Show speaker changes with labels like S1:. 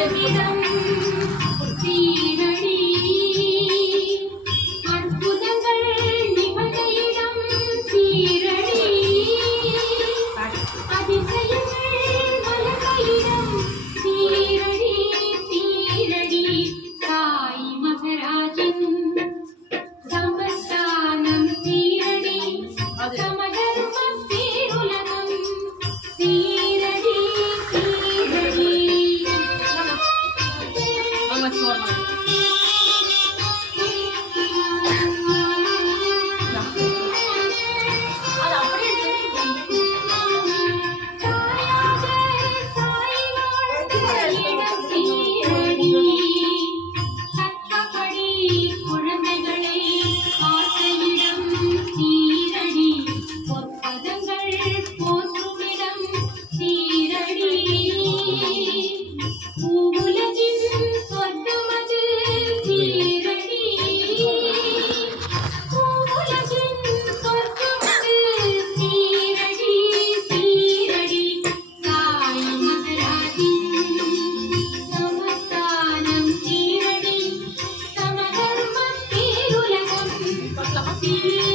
S1: 着你的。You.